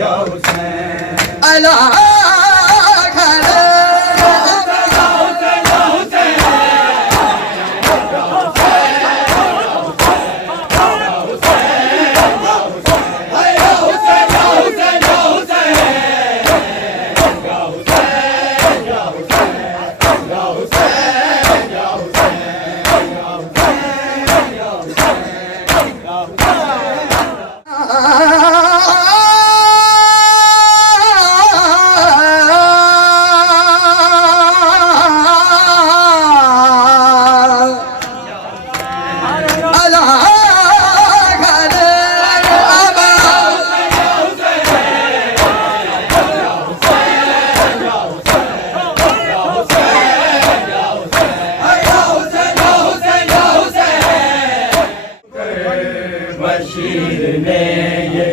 या हुसैन अला बशीर ने ये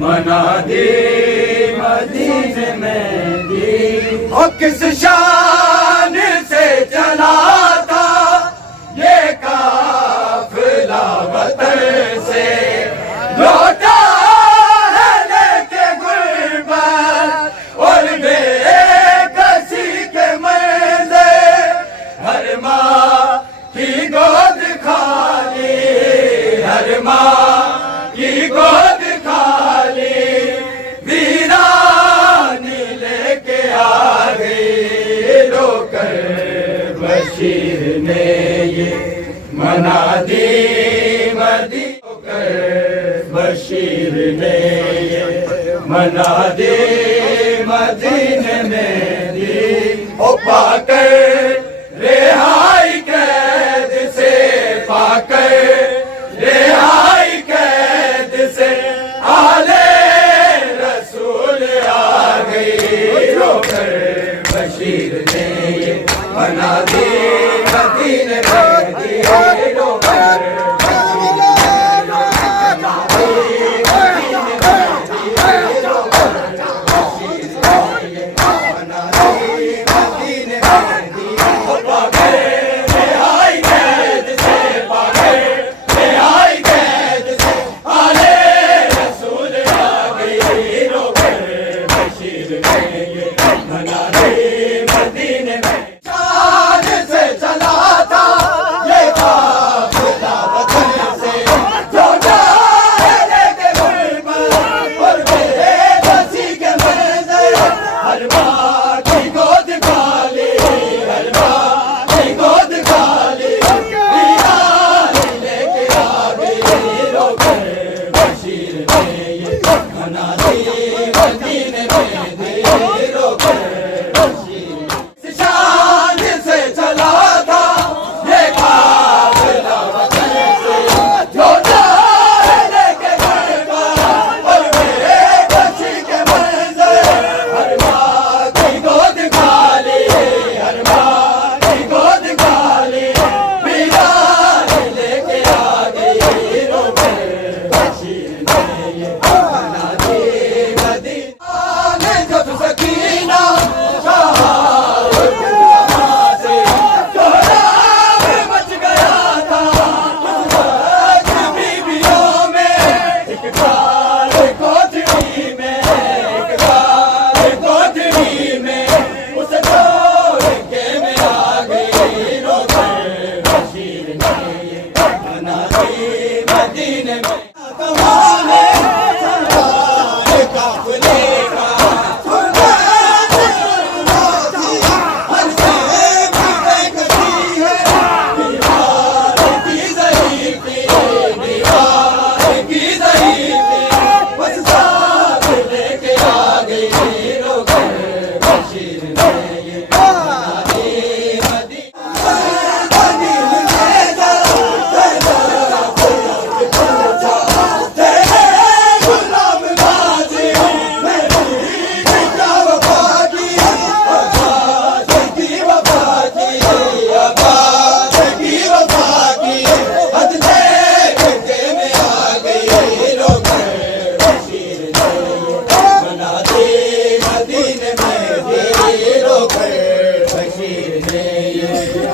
मना दी मदीने में दी और किस शान से चला था ये काफिला वतन से लौटा है लेके गुर्बत और बेकसी के मज़े हर माँ की गोद खाली हर माँ की गोद खाली वीरानी लेके आ गई रोकर बशीर ने ये मना दी मदी रोकर बशीर ने ये मना दी मदीने में दी ओ पाकर रिहाई कैद से पाकर रिहाई कैद से आले रसूल आ गई रोकर बशीर ने ये मना दी मदीने में दी रोकर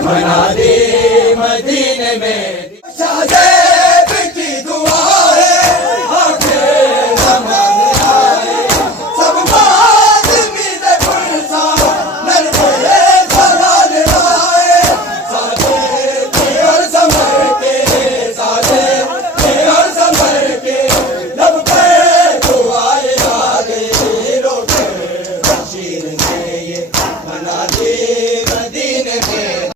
मना दे मदीने में शाहज़ैब की दुआ है आके ज़माने आए ने ये मना दी